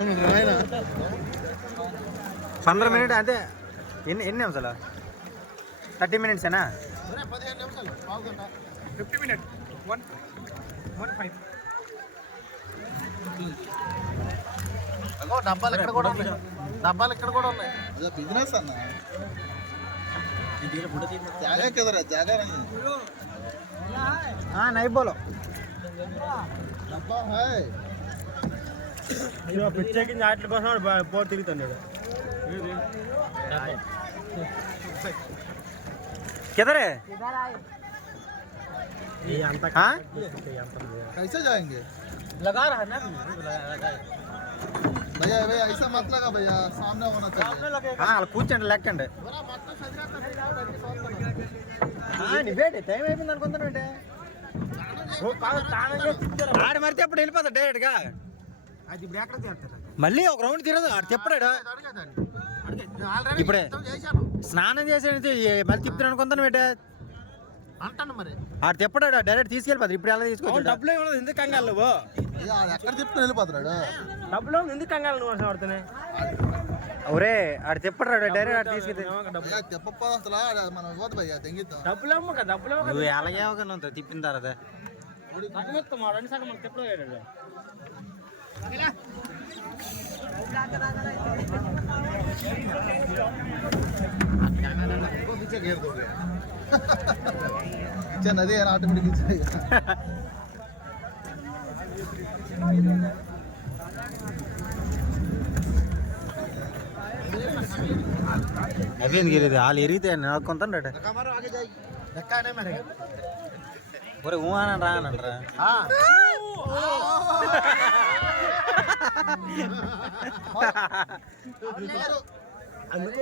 15 minute అంతే. ఎన్ని నిమిషాలు? 30 మినిట్సేనా? 50 మినిట్ 1:15. డబ్బాలు ఇక్కడ కూడా ఉన్నాయి. డబ్బాలు ఇక్కడ కూడా ఉన్నాయి. అదే బిజినెస్ అన్న. జాగా కిదరా జాగా नहीं बोलो డబ్బా హాయ్ పిచ్చేకి ఆటల కోసం పోటీ తిరుగుతున్నాడు. किधर है? हाँ कैसे जाएंगे? लगा रहा है ना भैया भैया ऐसा मत लगा भैया, सामने होना चाहिए. हाँ కూర్చోండి లెక్కండి. నిబేటి టైం అయిపోయింది అనుకుంటానంటే ఆడు మరితే అప్పుడు వెళ్ళిపోతాడు డైరెక్ట్ గా. అది ఇప్పుడు ఎక్కడ తిరుగుతారు? మళ్ళీ ఒక రౌండ్ తిరగదు ఆడు తిప్పడాడు. ఇప్పుడే స్నానం చేసి మళ్ళీ తిప్పుతాను అనుకుంటాను బేట అంటాను మరి. ఆడు తిప్పడాడు డైరెక్ట్ తీసుకెళ్ళిపోతాడు. ఇప్పుడు ఎలా తీసుకోవచ్చు? డబ్బులు ఏమన్నా ఎందుకు కంగారు నువ్వు? ఎక్కడ తిప్పుకుని వెళ్ళిపోతున్నాడు. డబ్బులు ఎందుకు కంగారు నువ్వు అసలు పడుతున్నాయి? ఒరే ఆడు తిప్పడాడు డైరెక్ట్ ఆడు తీసుకెళ్తే తెప్ప అసలు మనం ఇవ్వదు భయ్యా తెంగిద్దాం. డబ్బులు ఏమో కదా, డబ్బులు ఏమో నువ్వు ఎలాగే తిప్పిన తర్వాత రెండు సగం మనకి ఎప్పుడు पीछे घेर दोगे पीछे नदी है ना ऑटोमेटिक అదేందుకు వెళ్ళేది వాళ్ళు ఎరిగితే నడుకుంటాను आगे जाएगी धक्का नहीं मारेगा. ఒరే ఊ అని రానంటరా. అందుకు